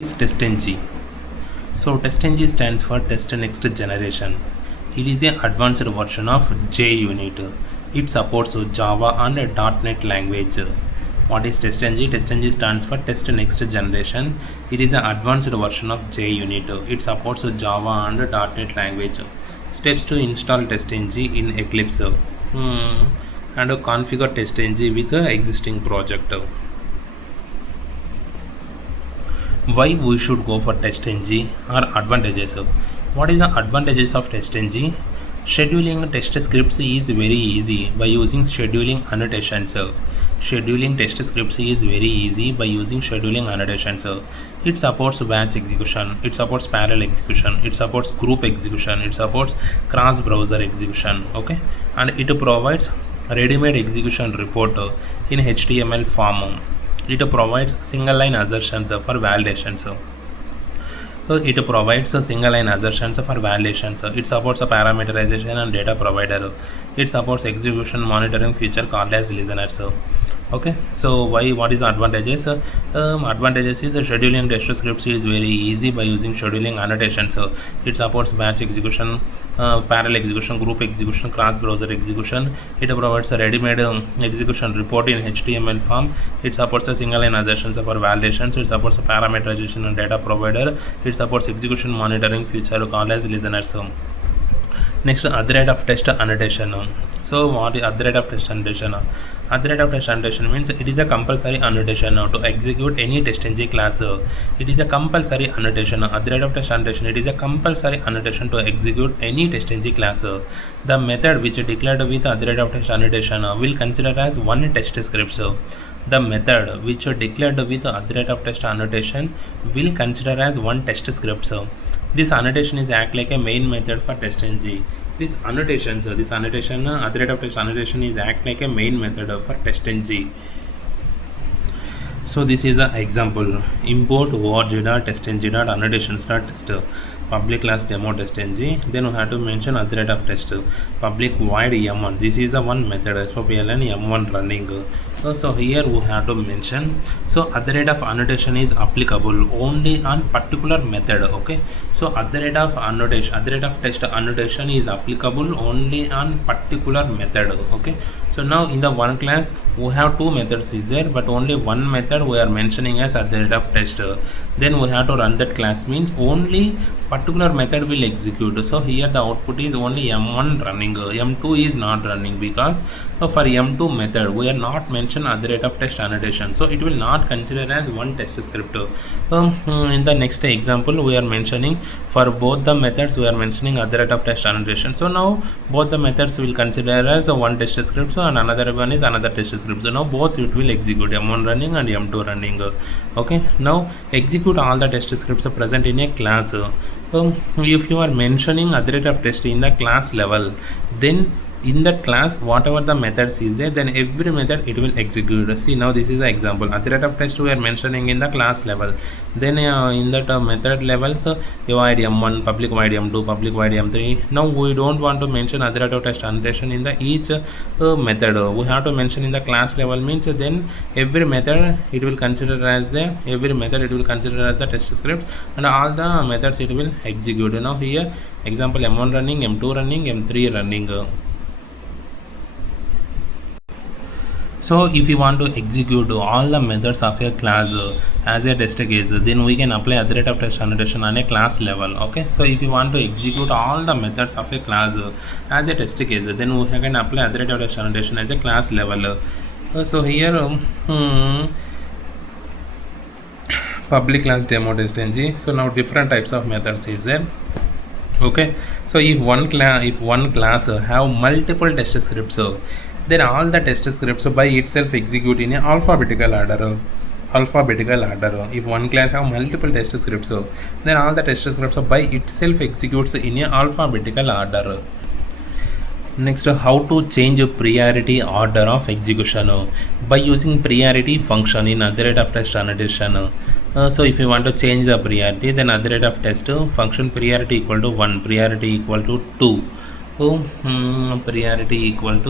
Is TestNg. So TestNg stands for Test Next Generation. It is an advanced version of JUnit. It supports Java and .NET language. What is TestNg? TestNg stands for Test Next Generation. It is an advanced version of JUnit. It supports Java and .NET language. Steps to install TestNg in Eclipse and configure TestNg with the existing project. Why we should go for TestNg or advantages? What is the advantages of TestNg? Scheduling test scripts is very easy by using scheduling annotations. Scheduling test scripts is very easy by using scheduling annotations. It supports batch execution, it supports parallel execution, it supports group execution, it supports cross browser execution. Okay, and it provides ready-made execution report in HTML form. It provides single line assertions for validations. It provides single line assertions for validations. It supports a parameterization and data provider. It supports execution monitoring feature called as listeners. Okay, so what is the advantages? Advantages is scheduling test scripts is very easy by using scheduling annotations. It supports batch execution, parallel execution, group execution, cross browser execution. It provides a ready-made execution report in HTML form. It supports a single line assertions for validations. It supports a parameterization and data provider. It supports execution monitoring feature called as listeners. Next, other rate of test annotation. So what is other rate of test annotation? Other rate of test annotation means it is a compulsory annotation to execute any TestNg class. It is a compulsory annotation. Other rate of test annotation, it is a compulsory annotation to execute any TestNg class. The method which is declared with other rate of test annotation will consider as one test script. The method which is declared with other rate of test annotation will consider as one test script. This annotation is act like a main method for TestNg. This annotation, other rate of test annotation is act like a main method for TestNg. So this is the example. Import org.testng.annotations.test public class demo TestNg. Then we have to mention other rate of test public void m1. This is the one method SPLN m1 running. So here we have to mention. So other rate of annotation is applicable only on particular method. Okay. So other rate of test annotation is applicable only on particular method. Okay. So now in the one class we have two methods is there, but only one method we are mentioning as other rate of test. Then we have to run that class, means only particular method will execute. So here the output is only m1 running, m2 is not running, because for m2 method we are not mention other rate of test annotation, so it will not consider as one test script. In the next example we are mentioning for both the methods we are mentioning other rate of test annotation. So now both the methods will consider as one test script, so and another one is another test script. So now both it will execute, m1 running and m2 running. Okay, now execute all the test scripts present in a class. If you are mentioning other rate of test in the class level, then in that class whatever the methods is there, then every method it will execute. See, now this is the example. Other rate of test we are mentioning in the class level, then in that method levels void m1, public void m2, public void m3. now we don't want to mention other rate of test annotation in the each method. We have to mention in the class level, means then every method it will consider as the test script, and all the methods it will execute. Now here example, m1 running, m2 running, m3 running. So if you want to execute all the methods of a class as a test case, then we can apply other rate of test annotation on a class level. Okay, so if you want to execute all the methods of a class as a test case, then we can apply other rate of test annotation as a class level. So here public class demo TestNg. So now different types of methods is there. Okay, so if one class have multiple test scripts, then all the test scripts by itself execute in a alphabetical order. If one class have multiple test scripts, then all the test scripts by itself executes in a alphabetical order. Next, how to change priority order of execution by using priority function in other rate of test annotation. So if you want to change the priority, then other rate of test function priority equal to 1, priority equal to 2, priority equal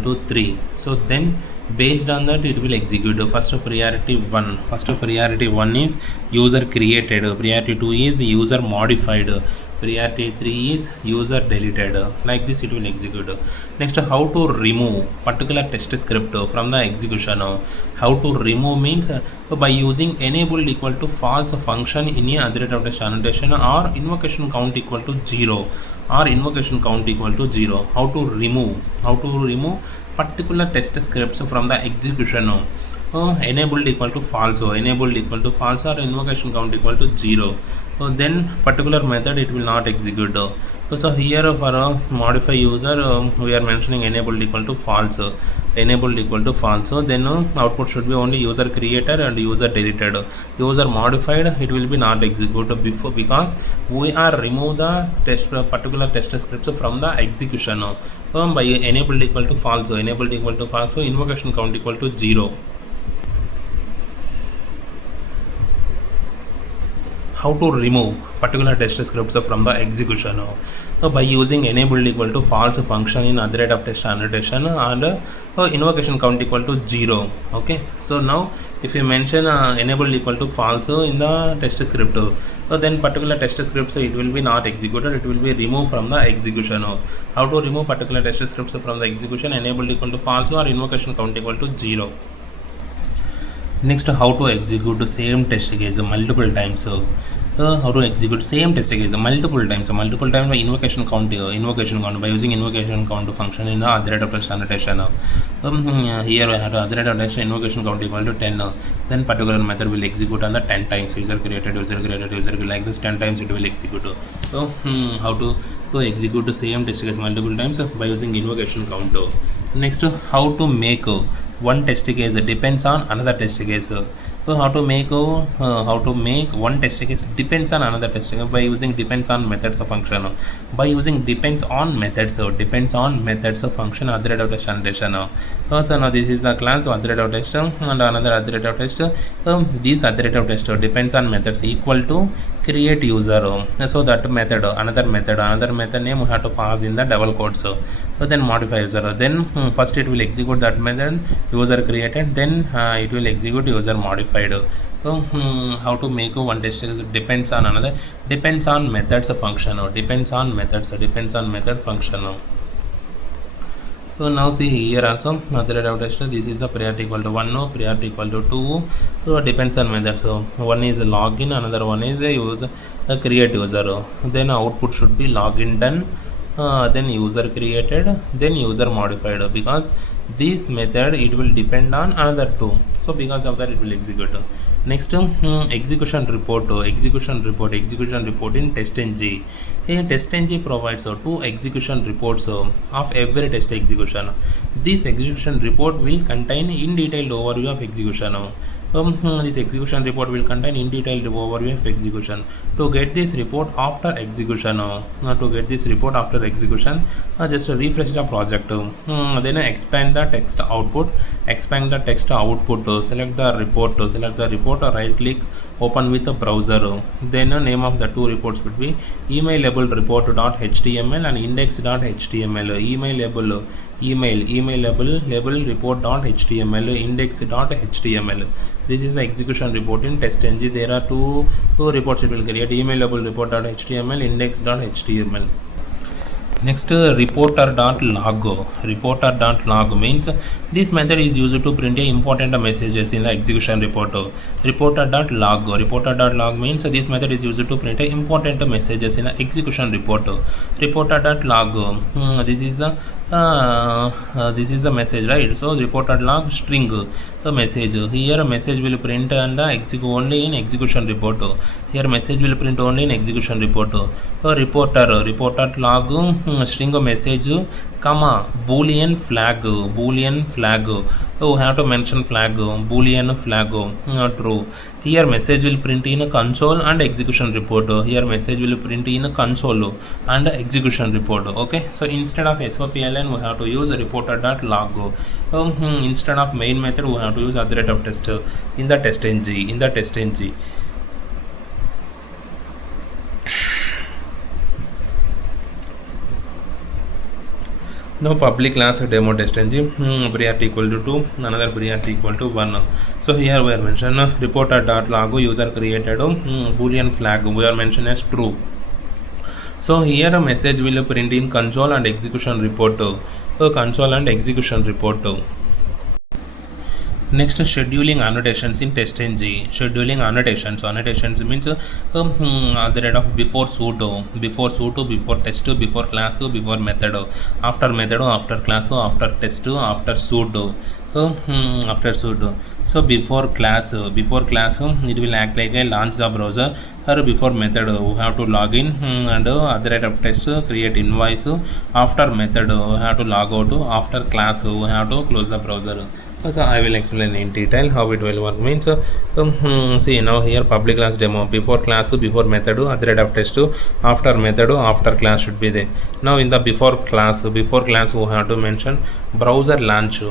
to 3. So then Based on that, it will execute. First priority 1 is user created, priority 2 is user modified, priority 3 is user deleted. Like this it will execute. Next, how to remove particular test script from the execution. How to remove means by using enabled equal to false function in a other rate of test annotation, or invocation count equal to 0, or invocation count equal to 0. How to remove particular test scripts from the execution. Enabled equal to false, or invocation count equal to 0. Then particular method it will not execute. So here for a modify user, we are mentioning enabled equal to false, So then output should be only user created and user deleted. User modified, it will be not executed before, because we are remove the particular test scripts from the execution. By enabled equal to false, so invocation count equal to 0. How to remove particular test scripts from the execution? By using enabled equal to false function in other rate of test annotation, and invocation count equal to 0. Okay, so now if you mention enabled equal to false in the test script, then particular test scripts it will be not executed, it will be removed from the execution. How to remove particular test scripts from the execution? Enabled equal to false or invocation count equal to 0. Next, how to execute the same test case multiple times. How to execute same test case multiple times by invocation count by using invocation count function in the other rate of test annotation. Here we have the other rate of test invocation count equal to 10. Then particular method will execute on the 10 times, user created, like this 10 times it will execute. So how to execute the same test case multiple times by using invocation count. Next, how to make one test case depends on another test case. So how to make one test case depends on another test case by using depends on methods of function. By using depends on methods of function other rate of test annotation. So now this is the class other rate of test and another other rate of test. This other rate of test depends on methods equal to create user. So that method, another method name we have to pass in the double quotes. So then modify user. Then first it will execute that method user created, then it will execute user modified. So how to make one test case depends on another, depends on methods of function, depends on method function. So now see here also other rate of test, this is the priority equal to 1, priority equal to 2. So depends on method. So one is login, another one is a create user. Then output should be login done, then user created, then user modified, because this method it will depend on another two. So because of that it will execute. Next, execution report in TestNg. TestNg provides two execution reports of every test execution. This execution report will contain in detailed overview of execution. This execution report will contain in detailed overview of execution. To get this report after execution, just refresh the project. Then expand the text output. Select the report. Right click, open with a browser. Then name of the two reports would be email label report.html and index.html. Email label report.html, index.html. This is the execution report in TestNg. There are two reports it will create: email label report.html, index.html. Next, reporter.log means this method is used to print important messages in the execution report. Reporter.log means this method is used to print important messages in the execution report. Reporter.log, this is the message, right? So reporter.log string message. Here message will print and only in execution report. Here message will print only in execution report. Reporter.log string message, comma boolean flag. So we have to mention flag, boolean flag, true. Here message will print in a console and execution report. Here message will print in a console and execution report. Okay, so instead of SOPLN we have to use reporter.log. Instead of main method we have to use other rate of test in the TestNg. Now public class demo TestNg priority equal to 2, another priority equal to 1. So here we are mentioned reporter.log user created boolean flag we are mentioned as true. So here a message will print in console and execution report. Console and execution report. Next, scheduling annotations in TestNg. Scheduling annotations. Annotations means the rate of before sudo, before test, before class, before method, after method, after class, after test, after sudo. After sudo. So before class, it will act like a launch the browser, or before method we have to log in and at the rate of test create invoice. After method we have to log out. After class we have to close the browser. So I will explain in detail how it will work. Means see now here public class demo, before class, before method, at the rate of test, after method, after class should be there. Now in the before class we have to mention browser launch.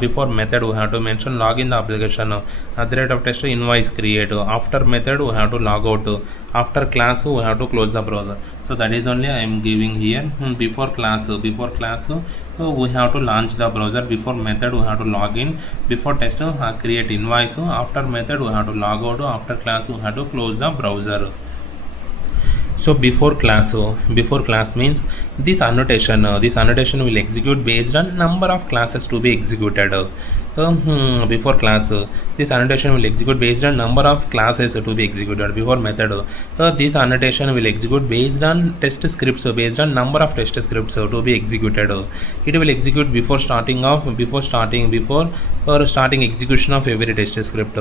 Before method we have to mention login the application, at the rate of test invoice create, after method we have to log out, after class we have to close the browser. So that is only I am giving here. Before class we have to launch the browser, before method we have to log in, before test create invoice, after method we have to log out, after class we have to close the browser. So before class means this annotation will execute based on number of classes to be executed. Before class this annotation will execute based on number of classes to be executed. Before method this annotation will execute based on test scripts, based on number of test scripts to be executed. It will execute before starting execution of every test script.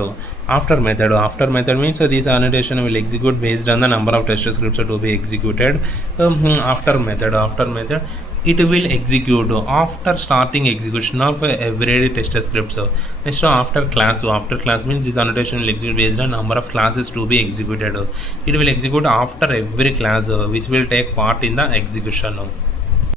After method means this annotation will execute based on the number of test scripts to be executed. After method it will execute after starting execution of every test scripts. Next after class means this annotation will execute based on number of classes to be executed. It will execute after every class which will take part in the execution.